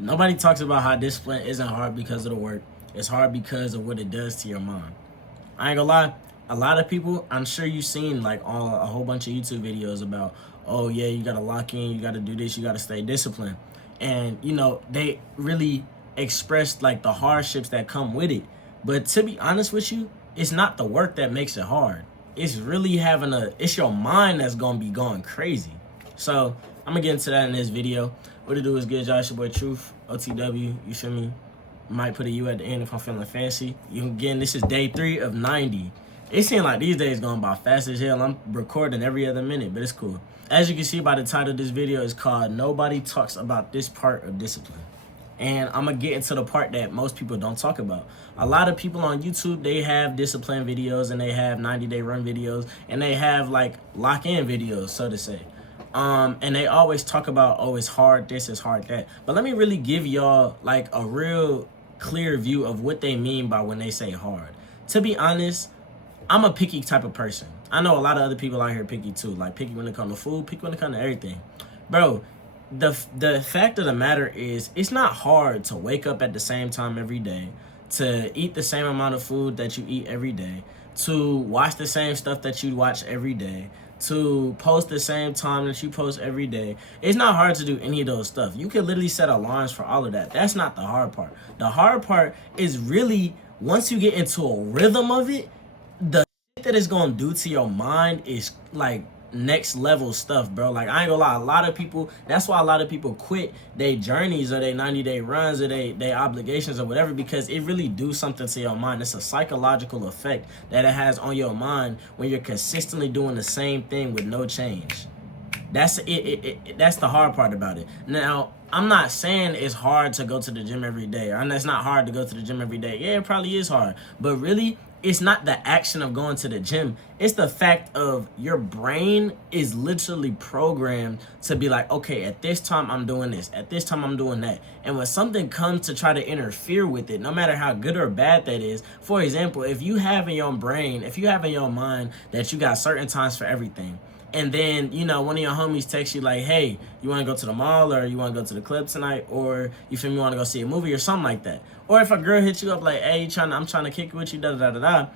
Nobody talks about how discipline isn't hard because of the work. It's hard because of what it does to your mind. I ain't gonna lie, a lot of people, I'm sure you've seen like a whole bunch of YouTube videos about, oh yeah, you gotta lock in, you gotta do this, you gotta stay disciplined. And you know, they really express like the hardships that come with it. But to be honest with you, it's not the work that makes it hard. It's really it's your mind that's gonna be going crazy. So I'm gonna get into that in this video. What to do is good, Josh, your boy Truth, OTW, you feel me? Might put a U at the end if I'm feeling fancy. Again, this is day 3 of 90. It seems like these days going by fast as hell. I'm recording every other minute, but it's cool. As you can see by the title of this video, it's called Nobody Talks About This Part of Discipline. And I'm going to get into the part that most people don't talk about. A lot of people on YouTube, they have discipline videos and they have 90-day run videos and they have like lock-in videos, so to say. And they always talk about, oh, it's hard this, it's hard that. But let me really give y'all like a real clear view of what they mean by when they say hard. To be honest, I'm a picky type of person. I know a lot of other people out here picky too. Like picky when it comes to food, picky when it comes to everything. Bro, the fact of the matter is, it's not hard to wake up at the same time every day, to eat the same amount of food that you eat every day, to watch the same stuff that you watch every day, to post the same time that you post every day. It's not hard to do any of those stuff. You can literally set alarms for all of that. That's not the hard part. The hard part is really, once you get into a rhythm of it, the shit that it's gonna do to your mind is like next level stuff, bro. Like, I ain't gonna lie, a lot of people, that's why a lot of people quit their journeys or their 90-day runs or their obligations or whatever, because it really do something to your mind. It's a psychological effect that it has on your mind when you're consistently doing the same thing with no change. That's that's the hard part about it. Now, I'm not saying it's hard to go to the gym every day, and it's not hard to go to the gym every day. Yeah, it probably is hard, but really, it's not the action of going to the gym. It's the fact of your brain is literally programmed to be like, okay, at this time I'm doing this, at this time I'm doing that. And when something comes to try to interfere with it, no matter how good or bad that is, for example, if you have in your brain, if you have in your mind that you got certain times for everything, and then, you know, one of your homies texts you like, hey, you want to go to the mall, or you want to go to the club tonight, or you feel me, you want to go see a movie or something like that. Or if a girl hits you up like, hey, I'm trying to kick it with you, da-da-da-da-da.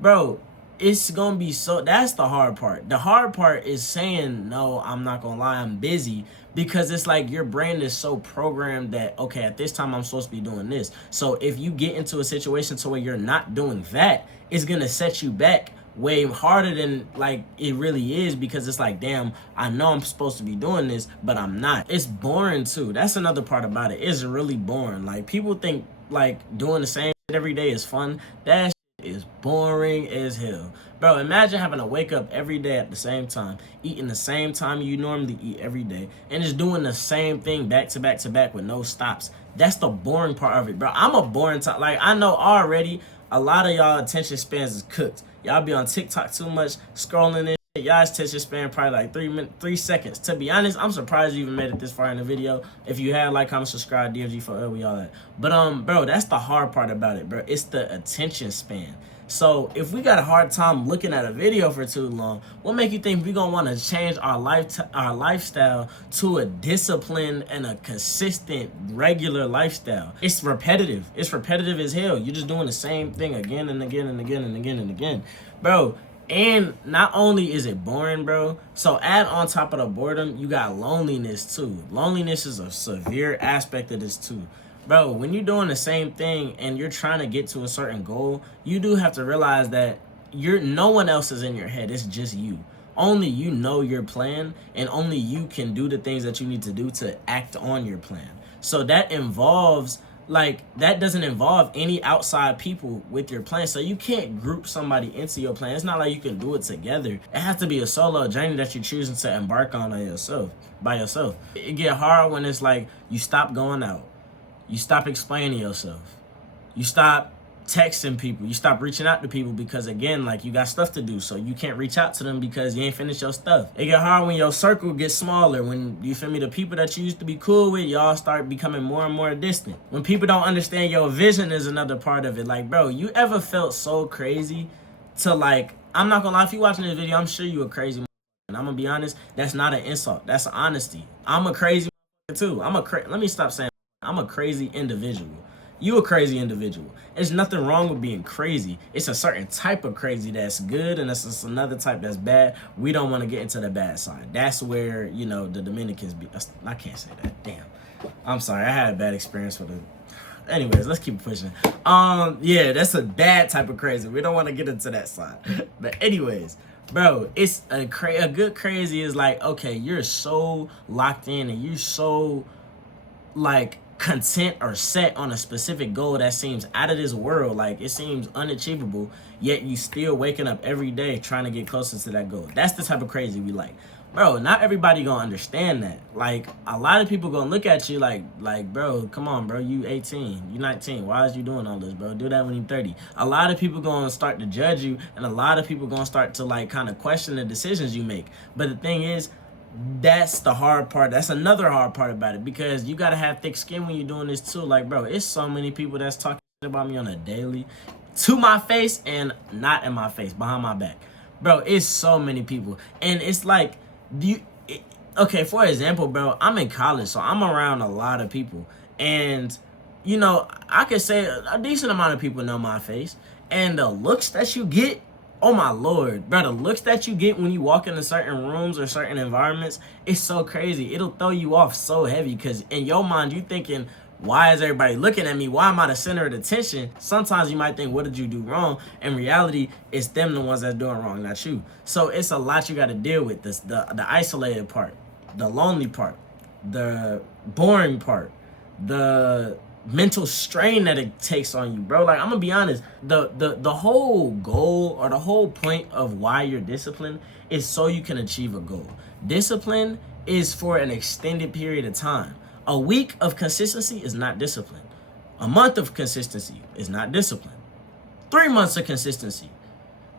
Bro, it's going to be so, that's the hard part. The hard part is saying, no, I'm not going to lie, I'm busy. Because it's like your brain is so programmed that, okay, at this time I'm supposed to be doing this. So if you get into a situation to where you're not doing that, it's going to set you back way harder than like it really is, because it's like, damn, I know I'm supposed to be doing this, but I'm not. It's boring too. That's another part about it. It's really boring. Like, people think like doing the same shit every day is fun. That shit is boring as hell. Bro, imagine having to wake up every day at the same time, eating the same time you normally eat every day, and just doing the same thing back to back to back with no stops. That's the boring part of it, bro. I'm a boring type. Like, I know already a lot of y'all attention spans is cooked. Y'all be on TikTok too much, scrolling and shit. Y'all's attention span probably like 3 seconds. To be honest, I'm surprised you even made it this far in the video. If you had, like, comment, subscribe, DFG4L, we all that. But bro, that's the hard part about it, bro. It's the attention span. So if we got a hard time looking at a video for too long, what make you think we gonna want to change our lifestyle to a disciplined and a consistent, regular lifestyle? It's repetitive. It's repetitive as hell. You're just doing the same thing again and again and again and again and again, bro. And not only is it boring, bro, so add on top of the boredom, you got loneliness too. Loneliness is a severe aspect of this too. Bro, when you're doing the same thing and you're trying to get to a certain goal, you do have to realize that no one else is in your head. It's just you. Only you know your plan, and only you can do the things that you need to do to act on your plan. So that involves, like, that doesn't involve any outside people with your plan. So you can't group somebody into your plan. It's not like you can do it together. It has to be a solo journey that you're choosing to embark on by yourself. It get hard when it's like you stop going out. You stop explaining yourself. You stop texting people. You stop reaching out to people because, again, like, you got stuff to do, so you can't reach out to them because you ain't finished your stuff. It get hard when your circle gets smaller. When, you feel me, the people that you used to be cool with, y'all start becoming more and more distant. When people don't understand your vision is another part of it. Like, bro, you ever felt so crazy to, like, I'm not gonna lie, if you watching this video, I'm sure you a crazy, and I'm gonna be honest, that's not an insult. That's honesty. I'm a crazy too. Let me stop saying I'm a crazy individual. You a crazy individual. There's nothing wrong with being crazy. It's a certain type of crazy that's good, and it's just another type that's bad. We don't want to get into the bad side. That's where, you know, the Dominicans be. I can't say that. Damn. I'm sorry. I had a bad experience with it. Anyways, let's keep pushing. Yeah, that's a bad type of crazy. We don't want to get into that side. But anyways, bro, it's a good crazy is like, okay, you're so locked in and you're so like content or set on a specific goal that seems out of this world, like it seems unachievable, yet you still waking up every day trying to get closer to that goal. That's the type of crazy we like. Bro, not everybody gonna understand that. Like, a lot of people gonna look at you like, bro, come on, bro, you 18, you 19, why is you doing all this, bro? Do that when you're 30. A lot of people gonna start to judge you, and a lot of people gonna start to, like, kind of question the decisions you make. But the thing is, that's the hard part. That's another hard part about it, because you gotta have thick skin when you're doing this too. Like, bro, it's so many people that's talking about me on a daily, to my face and not in my face, behind my back. Bro, it's so many people, and it's like, okay, for example, bro, I'm in college, so I'm around a lot of people, and you know, I could say a decent amount of people know my face, and the looks that you get, oh my lord, bro, the looks that you get when you walk into certain rooms or certain environments, it's so crazy. It'll throw you off so heavy, because in your mind, you thinking, why is everybody looking at me? Why am I the center of attention? Sometimes you might think, what did you do wrong? In reality, it's them the ones that's doing wrong, not you. So it's a lot you got to deal with. This, the isolated part, the lonely part, the boring part, the mental strain that it takes on you, bro. Like, I'm gonna be honest, the whole goal or the whole point of why you're disciplined is so you can achieve a goal. Discipline is for an extended period of time. A week of consistency is not discipline. A month of consistency is not discipline. 3 months of consistency,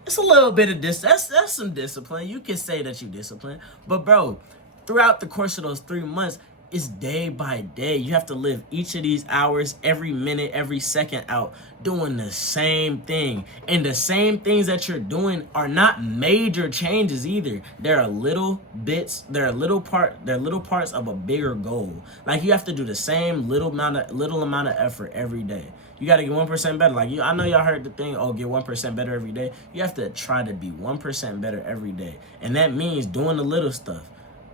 it's a little bit of that's some discipline. You can say that you discipline, but bro, throughout the course of those 3 months, it's day by day. You have to live each of these hours, every minute, every second out, doing the same thing. And the same things that you're doing are not major changes either. There are little bits, they're little parts of a bigger goal. Like, you have to do the same little amount of effort every day. You got to get 1% better. Like, I know y'all heard the thing, oh, get 1% better every day. You have to try to be 1% better every day. And that means doing the little stuff.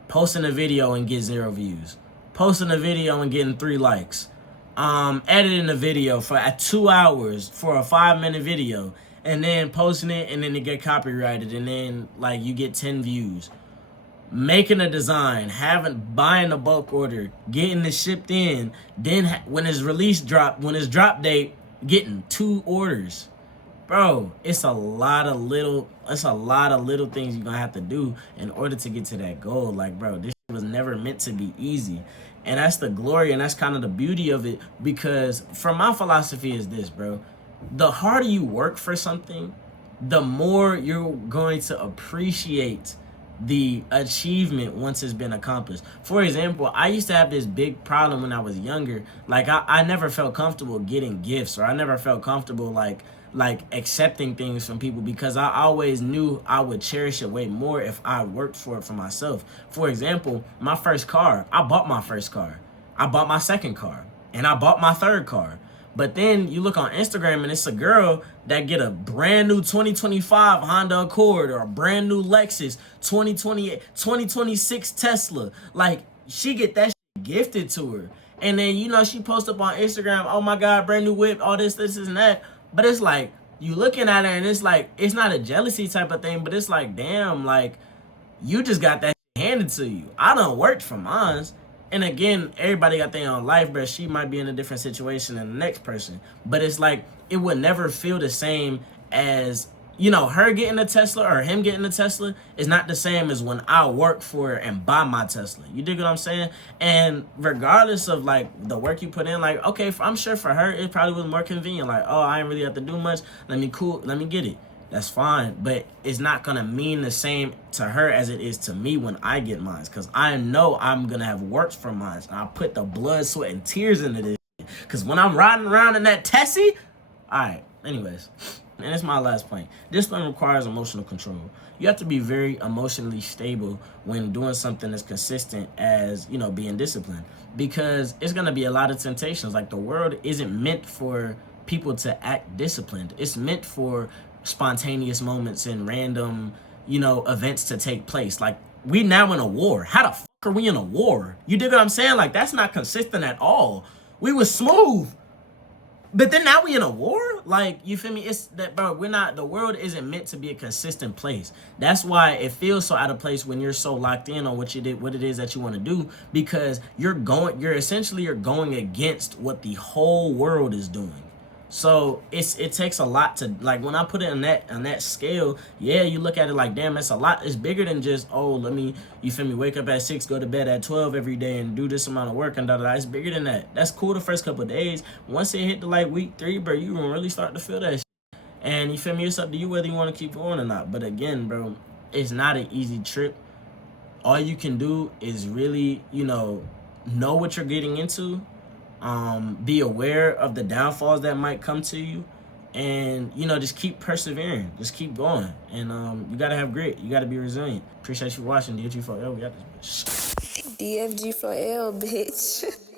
Posting a video and get 0 views. Posting a video and getting 3 likes. Editing a video for 2 hours for a 5-minute video. And then posting it, and then it get copyrighted. And then, like, you get 10 views. Making a design, buying a bulk order, getting it shipped in. Then when it's drop date, getting 2 orders. Bro, it's a lot of little things you're gonna have to do in order to get to that goal. Like, bro, this was never meant to be easy. And that's the glory, and that's kind of the beauty of it, because from my philosophy is this, bro. The harder you work for something, the more you're going to appreciate the achievement once it's been accomplished. For example, I used to have this big problem when I was younger. Like, I never felt comfortable getting gifts, or I never felt comfortable like accepting things from people, because I always knew I would cherish it way more if I worked for it for myself. For example, my first car, I bought my first car. I bought my second car. And I bought my third car. But then you look on Instagram and it's a girl that get a brand new 2025 Honda Accord, or a brand new Lexus, 2026 Tesla. Like, she get that shit gifted to her. And then, you know, she posts up on Instagram, oh my God, brand new whip, all this, and that. But it's like, you looking at her and it's like, it's not a jealousy type of thing, but it's like, damn, like, you just got that handed to you. I done worked for mine. And again, everybody got their own life, but she might be in a different situation than the next person. But it's like, it would never feel the same as, you know, her getting a Tesla or him getting a Tesla is not the same as when I work for it and buy my Tesla. You dig what I'm saying? And regardless of, like, the work you put in, like, okay, I'm sure for her, it probably was more convenient. Like, oh, I ain't really have to do much. Let me get it. That's fine. But it's not going to mean the same to her as it is to me when I get mine. Because I know I'm going to have worked for mine. And I put the blood, sweat, and tears into this. Because when I'm riding around in that Tessie, all right, anyways. And it's my last point. Discipline requires emotional control. You have to be very emotionally stable when doing something as consistent as, you know, being disciplined. Because it's going to be a lot of temptations. Like, the world isn't meant for people to act disciplined. It's meant for spontaneous moments and random, you know, events to take place. Like, we now in a war. How the fuck are we in a war? You dig what I'm saying? Like, that's not consistent at all. We was smooth. But then now we in a war? Like, you feel me? It's that, bro, the world isn't meant to be a consistent place. That's why it feels so out of place when you're so locked in on what it is that you want to do, because you're going against what the whole world is doing. So it takes a lot to, like, when I put it on that scale, yeah, you look at it like, damn, it's a lot. It's bigger than just, oh, let me, you feel me, wake up at 6, go to bed at 12 every day and do this amount of work and da-da-da. It's bigger than that. That's cool the first couple of days. Once it hit to like week 3, bro, you gonna really start to feel that shit. And you feel me, it's up to you whether you want to keep going or not. But again, bro, it's not an easy trip. All you can do is really, you know what you're getting into. Be aware of the downfalls that might come to you, and, you know, just keep persevering, just keep going. And you gotta have grit, you gotta be resilient. Appreciate you watching. DFG4L, we got this bitch. DFG4L, bitch.